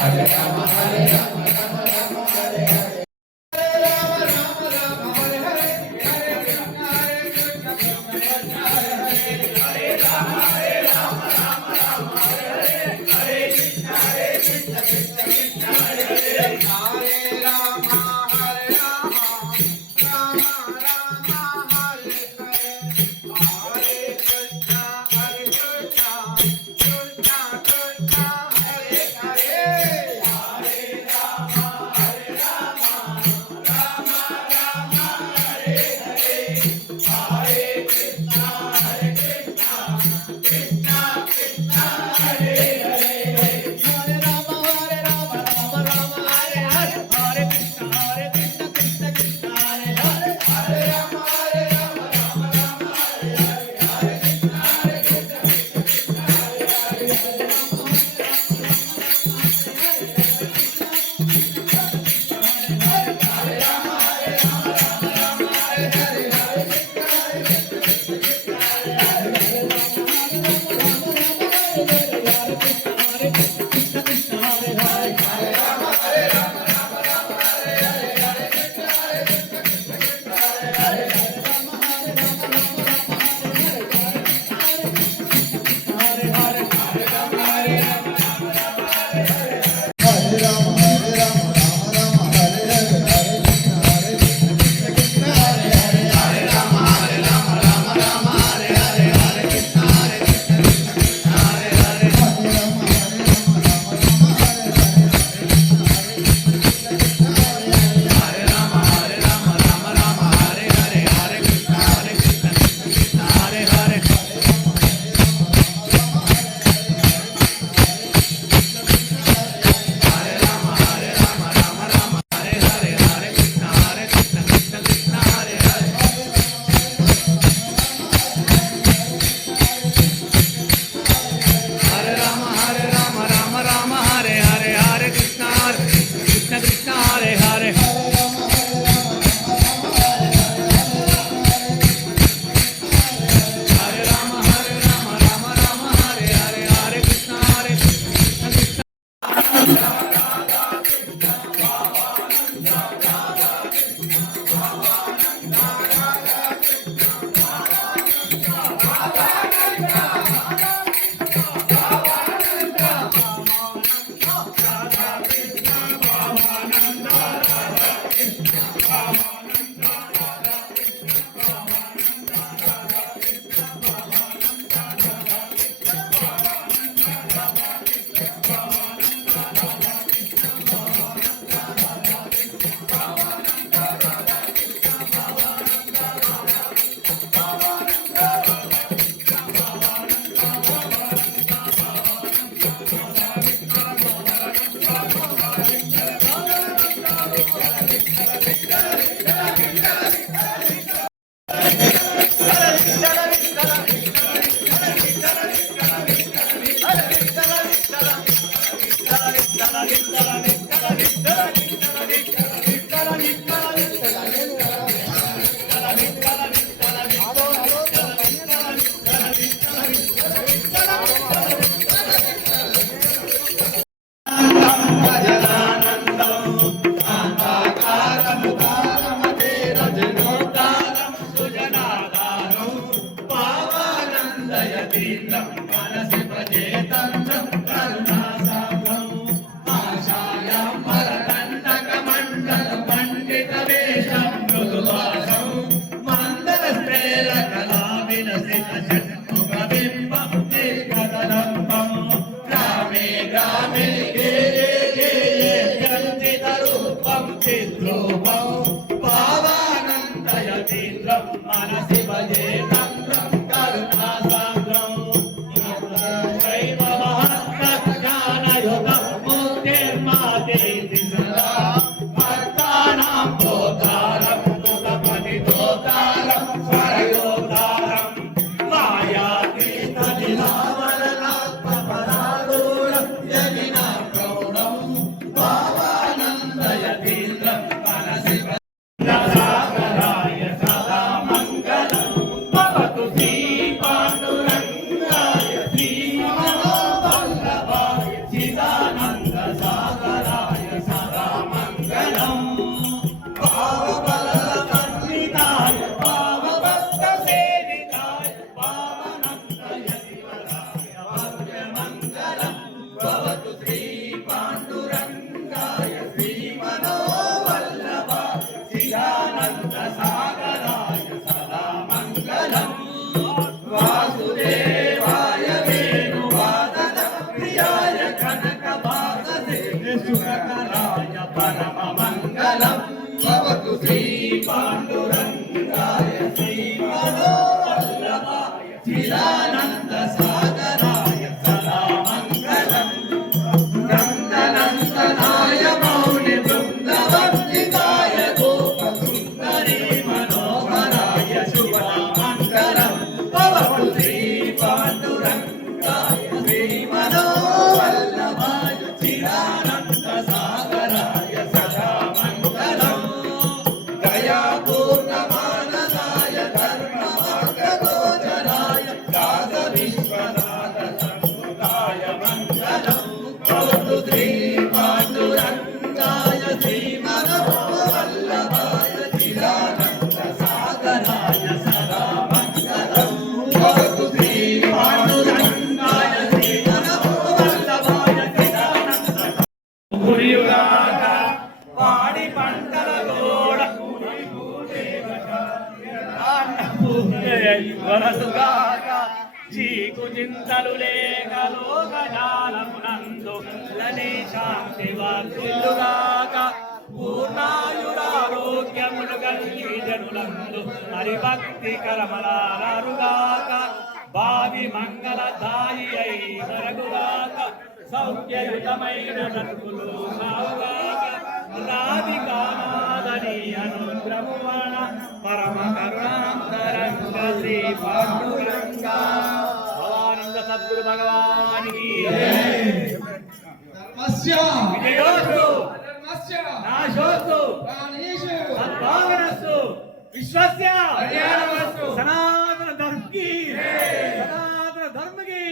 Hare Rama Hare Rama गाना से बजे పాడి చీకు చింతలు లేక లోకజాలమునందు శాంతి వర్తిల్లుగాక పూర్ణాయురారోగ్యములు కలిగి జనులందు హరిభక్తి కరమలారుగాక బావి మంగళదాయి అయి మరగుగాక సౌఖ్యయుతమైన నటులు రాధికానాదని అనుగ్రహణ పరమ కరుణాంతరంగ శ్రీ పాండురంగ భవానంద సద్గురు భగవానికి విజయోస్తు నాశోస్తు సద్భావనస్తు విశ్వస్య సనాతన ధర్మకి సనాతన ధర్మకి